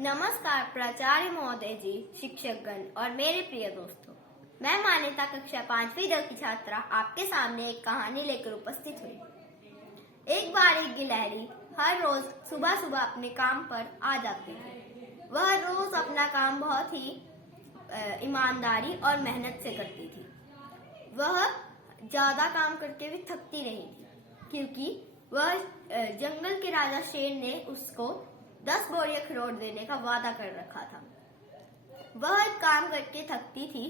नमस्कार प्राचार्य महोदय जी, शिक्षकगण और मेरे प्रिय दोस्तों। मैं मान्यता कक्षा 5वीं द की छात्रा आपके सामने एक कहानी लेकर उपस्थित हुई। एक बार एक गिलहरी हर रोज सुबह सुबह अपने काम पर आ जाती थी। वह रोज अपना काम बहुत ही ईमानदारी और मेहनत से करती थी। वह ज्यादा काम करके भी थकती नहीं थी, क्योंकि वह जंगल के राजा शेर ने उसको 10 बोरी अखरोट देने का वादा कर रखा था। वह काम करके थकती थी,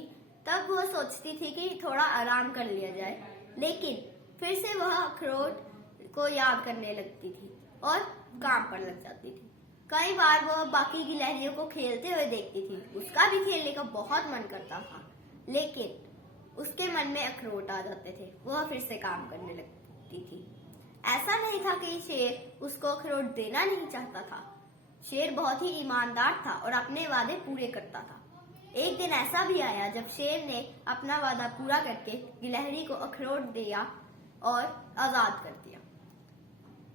तब वह सोचती थी कि थोड़ा आराम कर लिया जाए, लेकिन फिर से वह अखरोट को याद करने लगती थी और काम पर लग जाती थी। कई बार वह बाकी गिलहरियों को खेलते हुए देखती थी। उसका भी खेलने का बहुत मन करता था, लेकिन उसके मन में अखरोट आ जाते थे। वह फिर से काम करने लगती थी। ऐसा नहीं था कि शेर उसको अखरोट देना नहीं चाहता था। शेर बहुत ही ईमानदार था और अपने वादे पूरे करता था। एक दिन ऐसा भी आया जब शेर ने अपना वादा पूरा करके गिलहरी को अखरोट दिया और आजाद कर दिया।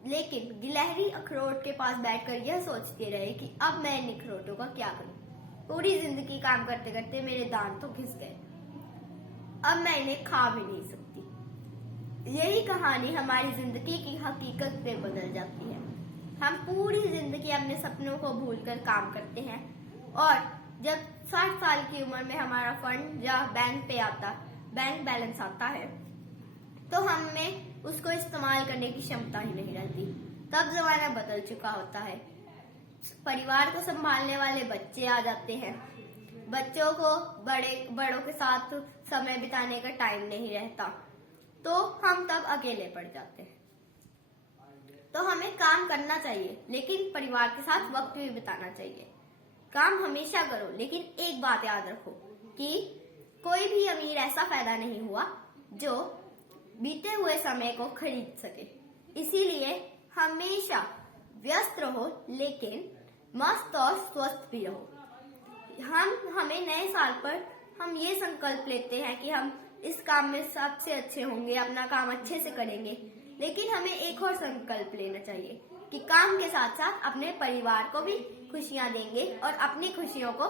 लेकिन गिलहरी अखरोट के पास बैठकर यह सोचती रही कि अब मैं इन अखरोटों का क्या करूं। पूरी जिंदगी काम करते करते मेरे दांत तो घिस गए, अब मैं इन्हें खा भी नहीं सकती। यही कहानी हमारी जिंदगी की हकीकत में बदल जाती है। हम पूरी जिंदगी अपने सपनों को भूलकर काम करते हैं और जब 60 साल की उम्र में हमारा फंड या बैंक बैलेंस आता है, तो हमें उसको इस्तेमाल करने की क्षमता ही नहीं रहती। तब जमाना बदल चुका होता है। परिवार को संभालने वाले बच्चे आ जाते हैं। बच्चों को बड़ों के साथ समय बिताने का टाइम नहीं रहता, तो हम तब अकेले पड़ जाते हैं। तो हमें काम करना चाहिए, लेकिन परिवार के साथ वक्त भी बिताना चाहिए। काम हमेशा करो, लेकिन एक बात याद रखो कि कोई भी अमीर ऐसा पैदा नहीं हुआ जो बीते हुए समय को खरीद सके। इसीलिए हमेशा व्यस्त रहो, लेकिन मस्त और स्वस्थ भी रहो। हमें नए साल पर हम ये संकल्प लेते हैं कि हम इस काम में सबसे अच्छे होंगे, अपना काम अच्छे से करेंगे। लेकिन हमें एक और संकल्प लेना चाहिए कि काम के साथ साथ अपने परिवार को भी खुशियां देंगे और अपनी खुशियों को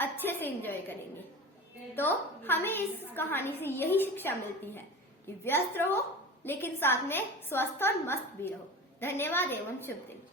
अच्छे से एंजॉय करेंगे। तो हमें इस कहानी से यही शिक्षा मिलती है कि व्यस्त रहो, लेकिन साथ में स्वस्थ और मस्त भी रहो। धन्यवाद एवं शुभ दिन।